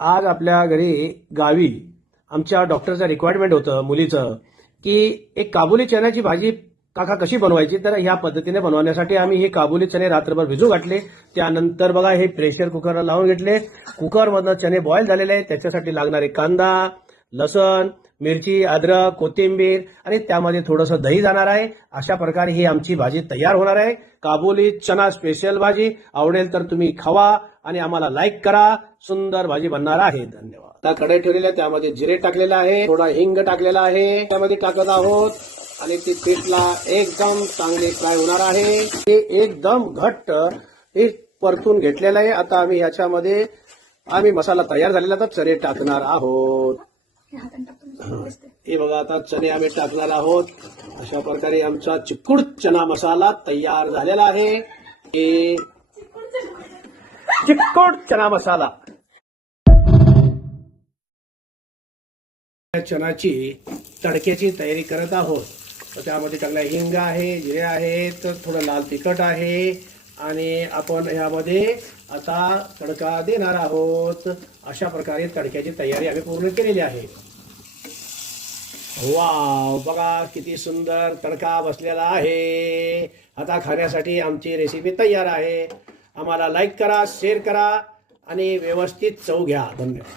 आज आपल्या घरी गावी आमच्या डॉक्टरचं रिक्वायरमेंट होतं मुलीचं की एक काबुली चण्याची भाजी काका कशी बनवायची. तर ह्या पद्धतीने बनवण्यासाठी आम्ही हे काबुली चणे रात्रभर भिजू घातले. त्यानंतर बघा हे प्रेशर कुकरला लावून घेतले. कुकरमधनं चणे बॉईल झालेले आहेत. त्याच्यासाठी लागणारे कांदा, लसण, मिरची, अद्रक, कोथिंबीर आणि त्यामध्ये थोडंसं दही जाणार आहे. अशा प्रकारे ही आमची भाजी तयार होणार आहे. काबुली चना स्पेशल भाजी. आवडेल तर तुम्ही खावा आणि आम्हाला लाईक करा. सुंदर भाजी बनणार आहे. धन्यवाद. आता कढई ठेवलेली आहे, त्यामध्ये जिरे टाकलेलं आहे, थोडा हिंग टाकलेला आहे, त्यामध्ये टाकत आहोत आणि ती पीठला एकदम चांगली फ्राय होणार आहे. ते एकदम घट्ट हे परतून घेतलेलं आहे. आता आम्ही ह्याच्यामध्ये मसाला तयार झालेला तर चणे टाकणार आहोत. हे बघा आता चणे आम्ही टाकणार आहोत. अशा प्रकारे आमचा चिक्कुड चना मसाला तयार झालेला आहे. हे चिक्कुड चना मसाला. चणाची तडक्याची तयारी करत आहोत. तर त्यामध्ये टाकला हिंग आहे, जिरे आहेत, थोडं लाल तिखट आहे आणि आपण यामध्ये आता तडका देणार आहोत. अशा प्रकारे तडक्याची तयारी आम्ही पूर्ण केलेली आहे. वाव, बघा किती सुंदर तडका बसलेला आहे. आता खाण्यासाठी आमची रेसिपी तयार आहे. आम्हाला लाईक करा, शेअर करा आणि व्यवस्थित चव घ्या. धन्यवाद.